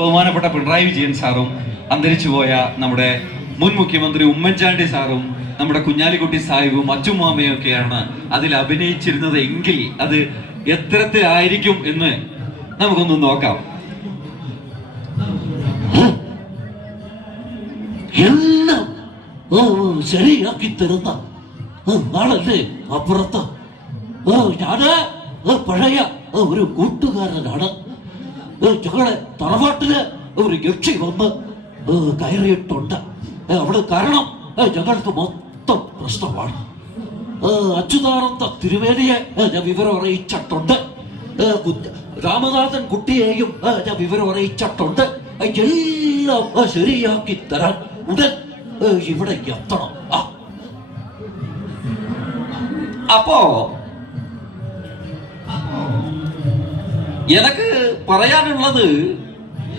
ബഹുമാനപ്പെട്ട പിണറായി വിജയൻ സാറും അന്തരിച്ചുപോയ നമ്മുടെ മുൻ മുഖ്യമന്ത്രി ഉമ്മൻചാണ്ടി സാറും നമ്മുടെ കുഞ്ഞാലിക്കുട്ടി സാഹിബും അച്ചുമാമയും ഒക്കെയാണ് അതിൽ അഭിനയിച്ചിരുന്നത് എങ്കിൽ അത് എത്തരത്തിലായിരിക്കും എന്ന് നമുക്കൊന്ന് നോക്കാം. എല്ലാം ശരിയാക്കി തരുന്ന ആളല്ലേ അപ്പുറത്ത്. ഞാന് പഴയ ഒരു കൂട്ടുകാരനാണ്. ഞങ്ങളെ തറവാട്ടില് ഒരു യക്ഷി വന്ന് കയറിയിട്ടുണ്ട്. അവിടെ കാരണം ഞങ്ങൾക്ക് മൊത്തം പ്രശ്നമാണ്. അച്യുതാനന്ദ തിരുവേദിയെ ഞാൻ വിവരം അറിയിച്ചിട്ടുണ്ട്. രാമനാഥൻ കുട്ടിയെയും ഞാൻ വിവരം അറിയിച്ചിട്ടുണ്ട്. എല്ലാം ശരിയാക്കി തരാൻ ഉടൻ ഇവിടെ എത്തണം. അപ്പോ എനക്ക് പറയാനുള്ളത്